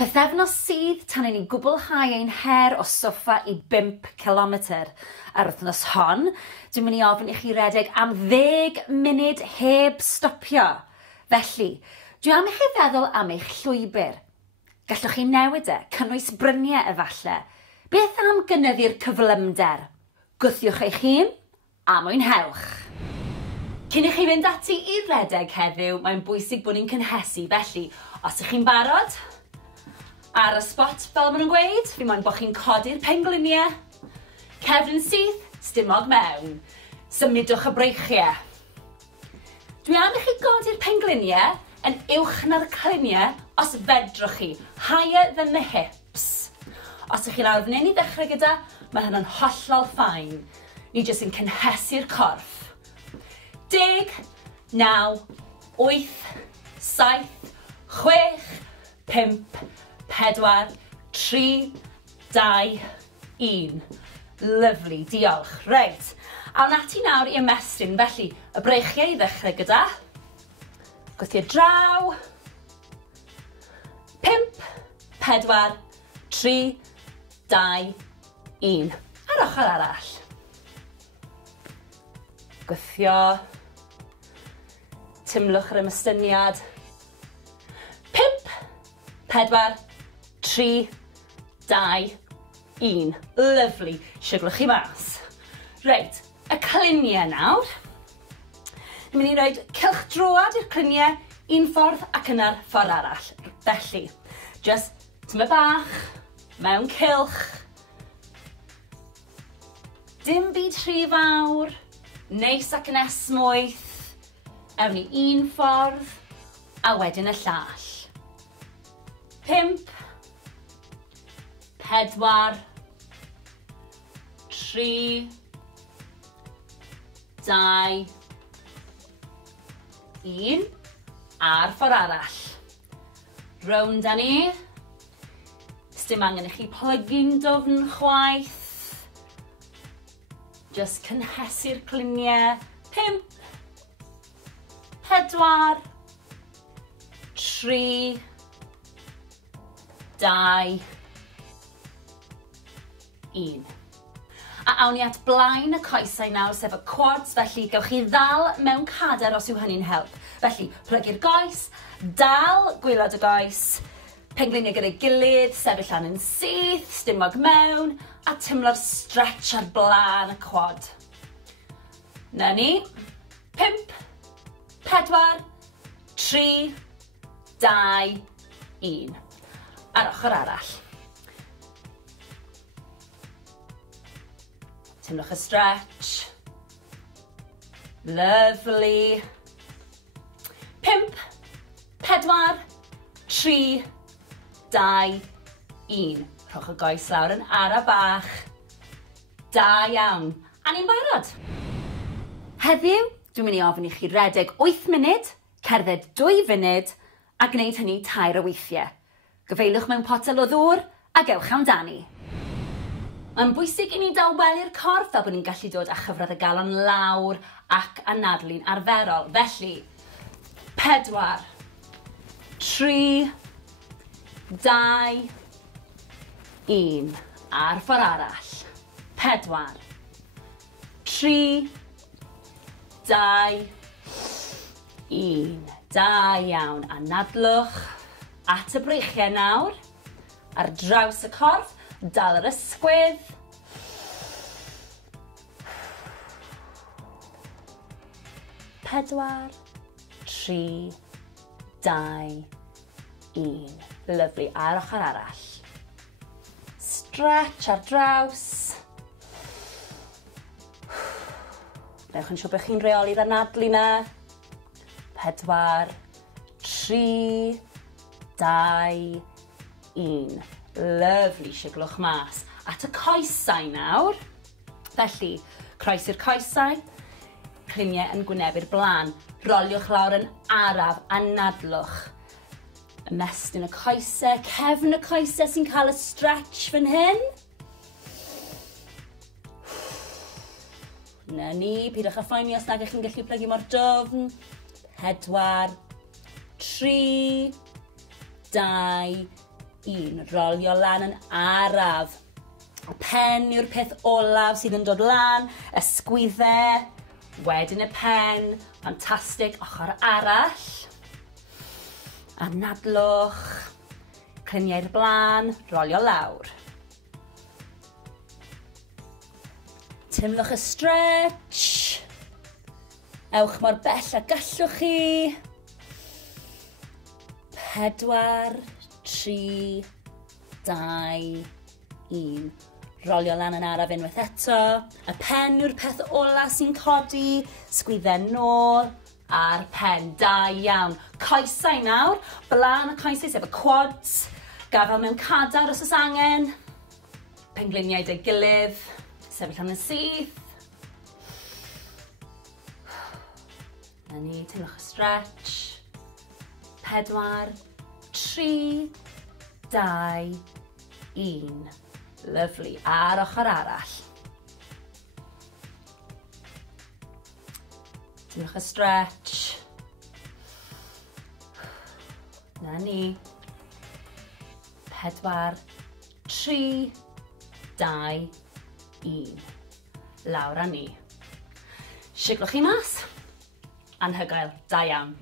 Pythefnos sydd tan i ni gwblhau ein her o soffa i 5 kilometr. Ar wythnos hon, dwi'n mynd i ofyn i chi redeg am 10 munud heb stopio. Felly, dwi am i chi feddwl am eich llwybr. Gallwch chi newid cynnwys bryniau efallai. Beth am gynyddu'r cyflymder? Gwthiwch eich hun a mwynhewch. Cyn i chi fynd ati i redeg heddiw, mae'n bwysig bod ni'n cynhesu. Felly, os ych chi'n barod, ar y spot fel maen nhw'n gweud, fi moyn bod chi'n codi'r pengliniau. Cefn syth, stumog mewn. Symudwch y breichiau. Dwi am i chi godi'r pengliniau yn uwch na'r cliniau os fedrwch chi. Higher than the hips. Os ych chi lawr fan hyn i ddechrau gyda, mae hynny'n hollol ffain. Ni jyst yn cynhesu'r corff. 10, 9, 8, 7, 6, 5, 4, 3, 2, 1. Lyfli, diolch. Reit. Awn ati nawr i ymestyn, felly y breichiau i ddechrau gyda. Gwthio draw. 5, 4, 3, 2, 1. Ar ochr arall. Gwthio. Tymlwch yr ymystyniad. 5, 4, 3, 2, 1. Lyfli. Siglwch chi mas. Reit, y cliniau nawr. Ni'n mynd i roed cylchdroad i'r cliniau, un ffordd ac yna'r ffordd arall. Felly, just tyma bach, mewn cylch. Dim byd rhy fawr, neis ac yn esmwyth. Ewn ni un ffordd, a wedyn y llall. 5, 4, 3, 2, 1, a'r ffordd arall. Rownd â ni. Sdim angen i chi plygu'n dofn chwaith. Just cynhesu'r cliniau. 5, 4, 3, 2, 1. A awn ni at blaen y coesau nawr, sef y quads, felly gewch chi ddal mewn cader os yw hynny'n help. Felly, plygu'r goes, dal gwylod y goes, pengliniau gyda'i gilydd, sefyll lan yn syth, stumog mewn, a tymlo'r stretch ar blaen y quad. Na ni. 5, 4, 3, 2, 1. Ar ochr arall. Tymlwch y stretch. Lovely. 5, 4, 3, 2, 1. Rhowch y goes lawr yn ara bach. Da iawn. A ni'n barod. Heddiw, dwi'n mynd i ofyn i chi redeg 8 munud, cerdded 2 funud, a gwneud hynny 2 o weithiau. Gyfeilwch mewn potel o ddŵr, a gewch amdani. Mae'n bwysig i ni dawbelu'r corff fel bod ni'n gallu dod â chyfradd y galon lawr ac anadlu'n arferol. Felly, 4, 3, 2, 1. A'r ffordd arall. 4, 3, 2, 1. Da iawn. Anadlwch at y breichiau nawr. Ar draws y corff. Dal yr ysgwydd. 4, 3, 2, 1. Lyfli. A'r ochr arall. Stretch ar draws. Newch yn siŵr bod chi'n reoli'r anadlu na. 4, 3, 2, 1. Lyfli, siglwch mas. At y coesau nawr. Felly, croes i'r coesau. Cliniau yn gwynebu'r blaen. Roliwch lawr yn araf, anadlwch. Ymestyn y coesau, cefn y coesau sy'n cael y stretch fan hyn. Na ni, pidwch â phoeni os nag ych chi'n gallu plygu mor dofn. 4, 3, 2, 1. Rolio lan yn araf. Y pen yw'r peth olaf sydd yn dod lan, ysgwyddau, wedyn y pen, ffantastig, ochr arall. Anadlwch, cliniau'r blaen, rolio lawr. Timlwch y stretch. Ewch mor bell a gallwch chi. 4, 3, 2, 1. Rolio lan yn araf unwaith eto. Y pen yw'r peth ola sy'n codi. Sgwyddau nôl a'r pen. Da iawn. Coesau nawr. Blaen y coesau sef y quads. Gafel mewn cadar os oes angen. Pengliniau dy gilydd. Sefyll am y syth. Na ni, teimlwch y stretch. 4, 3, 2, 1. Lyfli. Ar ochr arall. Teimlwch y stretch. Na ni. 4, 3, 2, 1. Lawr â ni. Siglwch chi mas. Anhygoel. Da iawn.